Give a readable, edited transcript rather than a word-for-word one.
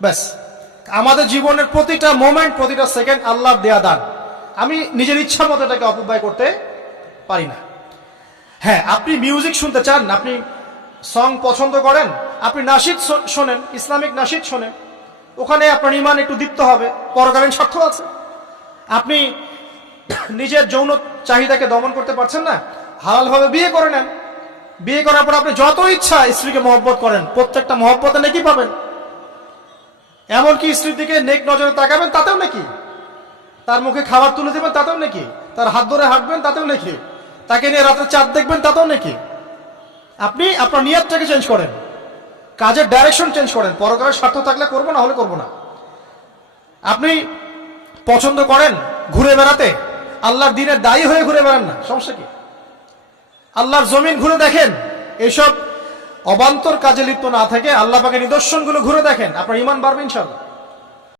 ব্যাস। আমাদের জীবনের প্রতিটা মোমেন্ট, প্রতিটা সেকেন্ড আল্লাহর দেয়া দান। আমি নিজের ইচ্ছা মতো এটাকে অপব্যয় করতে পারি না। হ্যাঁ, আপনি মিউজিক শুনতে চান, আপনি সং পছন্দ করেন, আপনি নাশিদ শোনেন, ইসলামিক নাশিদ শোনেন, ওখানে আপনার ইমান একটু দীপ্ত হবে, পরকালীন স্বার্থ আছে। আপনি নিজের যৌন চাহিদাকে দমন করতে পারছেন না, হালালভাবে বিয়ে করে নেন। বিয়ে করার পর আপনি যত ইচ্ছা স্ত্রীকে মহব্বত করেন, প্রত্যেকটা মহব্বতে নেকি পাবেন। এমনকি স্ত্রীর দিকে নেক নজরে তাকাবেন, তাতেও নাকি। তার মুখে খাবার তুলে দেবেন, তাতেও নাকি। তার হাত ধরে হাঁটবেন, তাতেও নাকি। তাকে নিয়ে রাতে চাঁদ দেখবেন, তাতেও নাকি। আপনি আপনার নিয়তটাকে চেঞ্জ করেন, কাজের ডাইরেকশন চেঞ্জ করেন। পরকালের স্বার্থ থাকলে করবো, না হলে করবো না। আপনি পছন্দ করেন ঘুরে বেড়াতে, আল্লাহর দিনের দায়ী হয়ে ঘুরে বেড়ান না, সমস্যা কি? আল্লাহর জমিন ঘুরে দেখেন, এসব অবান্তর কাজে লিপ্ত না থেকে আল্লাহ পাকের নিদর্শনগুলো ঘুরে দেখেন, আপনার ইমান বাড়বে ইনশাআল্লাহ।